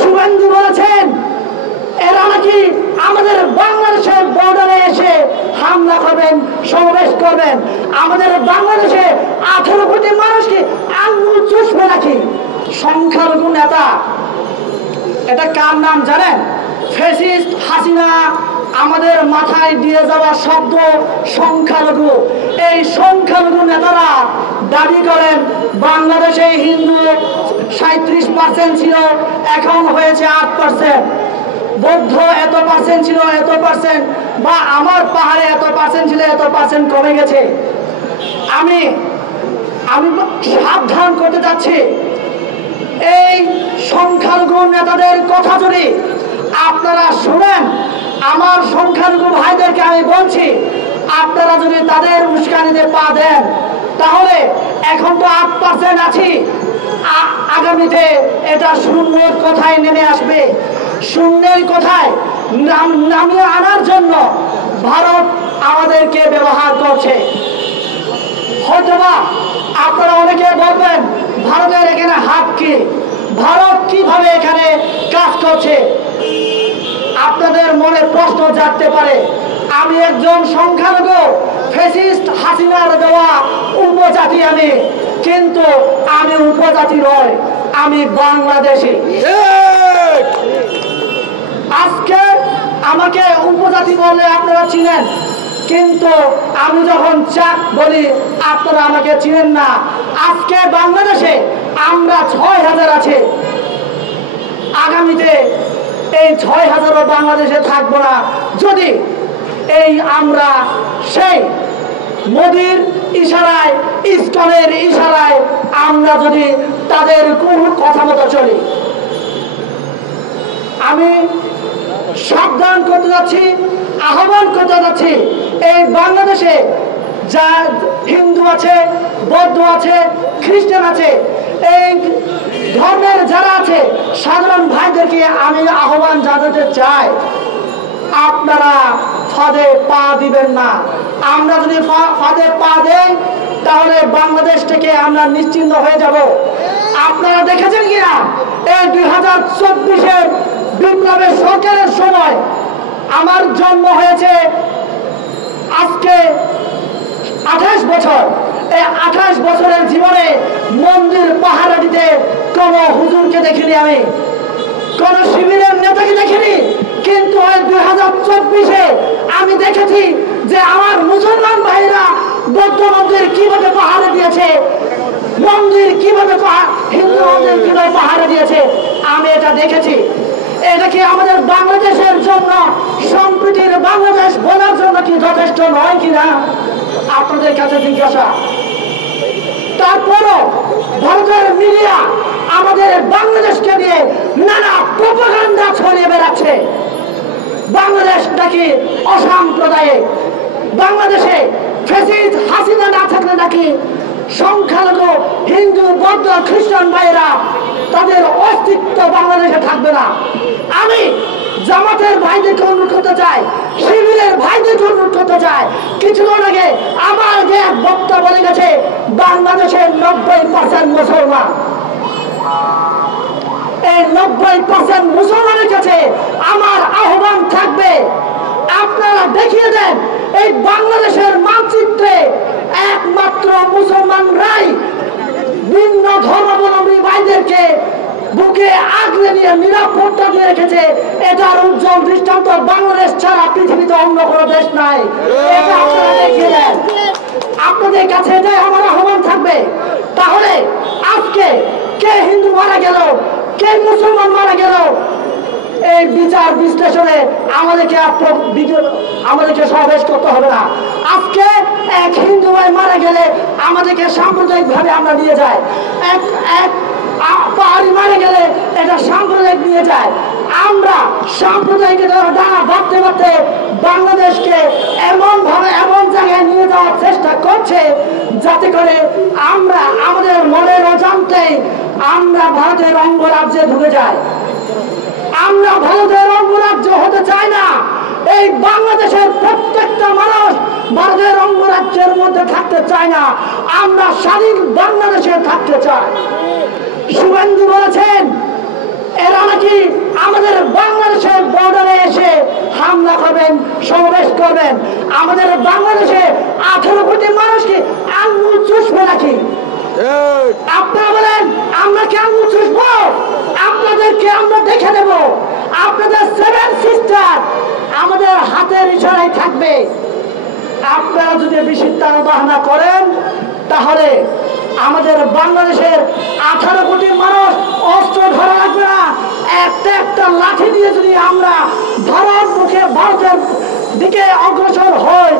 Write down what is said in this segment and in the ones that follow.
শুভেন্দু বলেছেন এরা নাকি আমাদের বাংলাদেশের বর্ডারে এসে হামলা করবেন, সমাবেশ করবেন। আমাদের বাংলাদেশে 18 কোটি মানুষকে আঙুল চুষবে নাকি? সংখ্যালঘু নেতা, এটা কার নাম জানেন? ফ্যাসিস্ট হাসিনা আমাদের মাথায় দিয়ে যাওয়া শব্দ সংখ্যালঘু। এই সংখ্যালঘু নেতারা দাবি করেন বাংলাদেশে হিন্দু 37% ছিল, এখন হয়েছে 8%। বৌদ্ধ এত পার্সেন্ট ছিল, এত পার্সেন্ট, বা আমার পাহাড়ে এত পার্সেন্ট ছিল, এত পার্সেন্ট কমে গেছে। আমি সাবধান করতে যাচ্ছি, এই সংখ্যালঘু নেতাদের কথা যদি আপনারা শুনেন, আমার সংখ্যালঘু ভাইদেরকে আমি বলছি, আপনারা যদি তাদের উস্কানিতে পা দেন তাহলে এখন তো 8% আছি, আগামীতে এটা শূন্যের কথায় নেমে আসবে। শূন্যের কথায় নামিয়ে আনার জন্য ভারত আমাদেরকে ব্যবহার করছে। হয়তোবা আপনারা অনেকে বলবেন ভারতের এখানে হাত কি, ভারত কিভাবে এখানে কাজ করছে? আপনাদের মনে প্রশ্ন জাগতে পারে। আমি একজন সংখ্যালঘু, ফ্যাসিস্ট হাসিনার দেওয়া উপজাতি আমি, কিন্তু আমি উপজাতি নয়, আমি বাংলাদেশি। আজকে আমাকে উপজাতি বলে আপনারা চিনেন, কিন্তু আমি যখন চাক বলি আপনারা আমাকে চিনেন না। আজকে বাংলাদেশে আমরা 6000 আছে, আগামীতে এই 6000ও বাংলাদেশে থাকবো না যদি এই আমরা সেই মোদির ইশারায়, ইসকনের ইশারায় আমরা যদি তাদের কোন কথা মতো চলি। আমি সাবধান করতে যাচ্ছি, আহ্বান করতে যাচ্ছি, এই বাংলাদেশে যা হিন্দু আছে, বৌদ্ধ আছে, খ্রিস্টান আছে, এই ধর্মের যারা আছে সাধারণ ভাইদেরকে আমি আহ্বান জানাতে চাই, আপনারা ফাঁদে পা দিবেন না। আমরা যদি ফাঁদে পা দেই তাহলে বাংলাদেশ থেকে আমরা নিশ্চিন্ন হয়ে যাব। আপনারা দেখেছেন কিনা এই 2024-এর বিপ্লবের সরকারের সময় আমার জন্ম হয়েছে আজকে 28 বছর। এই 28 বছরের জীবনে মন্দির পাহারা দিতে কোন হুজুরকে দেখিনি, আমি কোন শিবিরের নেতাকে দেখিনি, কিন্তু 2024-এ আমি দেখেছি যে আমার মুসলমান ভাইরা বৌদ্ধ মন্দির কিভাবে পাহারা দিয়েছে, মন্দির কিভাবে হিন্দু মন্দির কিভাবে পাহারা দিয়েছে, আমি এটা দেখেছি। এটা কি আমাদের বাংলাদেশের জন্য, সম্প্রীতির বাংলাদেশ বলার জন্য কি যথেষ্ট নয় কিনা আপনাদের কাছে জিজ্ঞাসা? তারপরও ভারতের মিডিয়া আমাদের বাংলাদেশকে নিয়ে নানা প্রোপাগান্ডা ছড়িয়ে বেড়াচ্ছে। বাংলাদেশ নাকি অসাম্প্রদায়িক, বাংলাদেশে ফ্যাসিস্ট হাসিনা না থাকলে নাকি সংখ্যালঘু হিন্দু, বৌদ্ধ, খ্রিস্টান ভাইয়েরা তাদের অস্তিত্ব বাংলাদেশে থাকবে না। আমি জামাতের ভাইদেরকে অনুরোধ করতে চাই, শিবিরের ভাইদেরকে অনুরোধ করতে চাই, কিছুক্ষণ আগে আমার যে এক বক্তা বলে গেছে বাংলাদেশের 90% মুসলমান, এই 90% মুসলমানের কাছে আমার আহ্বান থাকবে, আপনারা দেখিয়ে দেন এই বাংলাদেশের মানচিত্রে একমাত্র মুসলমানরাই ভিন্ন ধর্মাবলম্বী ভাইদেরকে বুকে আগলে নিয়ে নিরাপত্তা দিয়ে রেখেছে। এটার উজ্জ্বল দৃষ্টান্ত বাংলাদেশ ছাড়া পৃথিবীতে অন্য কোনো দেশ নাই। এটা আপনারা দেখিয়ে দেন। আপনাদের কাছে এটাই আমার আহ্বান থাকবে। তাহলে আজকে কে হিন্দু মারা গেল, কে মুসলমান মারা গেল, এই বিচার বিশ্লেষণে আমাদেরকে সমাবেশ করতে হবে না। আজকে এক হিন্দু ভাই মারা গেলে আমাদেরকে সাম্প্রদায়িক ভাবে আমরা নিয়ে যাই, এক পাহাড়ি মারা গেলে এটা সাম্প্রদায়িক নিয়ে যায়। আমরা সাম্প্রদায়িক দ্বারা ভাবতে ভাবতে বাংলাদেশকে এমন ভাবে এমন জায়গায় নিয়ে যাওয়ার চেষ্টা করছে যাতে করে আমরা আমাদের মনের অজান্তেই আমরা ভারতের অঙ্গরাজ্যে ঢুকে যাই। আমরা ভারতের অঙ্গরাজ্য হতে চাই না। এই বাংলাদেশের প্রত্যেকটা মানুষ ভারতের অঙ্গরাজ্যের মধ্যে থাকতে চায় না, আমরা স্বাধীন বাংলাদেশে থাকতে চাই। শুভেন্দু বলেছেন এরা নাকি আমাদের বাংলাদেশের বর্ডারে এসে হামলা করবেন, সমাবেশ করবেন। আমাদের বাংলাদেশে 18 কোটি মানুষকে আঙ্গুল চুষবে নাকি? আপনারা বলেন আমরা কি আঙ্গুল চুষবো? আপনাদেরকে আমরা দেখে দেব। আপনাদের 7 সিস্টার আমাদের হাতের ইশারায় থাকবে। আপনারা যদি বেশি টানাবাহানা করেন তাহলে আমাদের বাংলাদেশের 18 কোটি মানুষ অস্ত্র ধরা লাগবে না। একটা একটা লাঠি দিয়ে যদি আমরা ভারতের দিকে অগ্রসর হই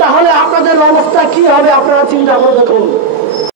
তাহলে আপনাদের অবস্থা কি হবে আপনারা চিন্তা করে দেখুন।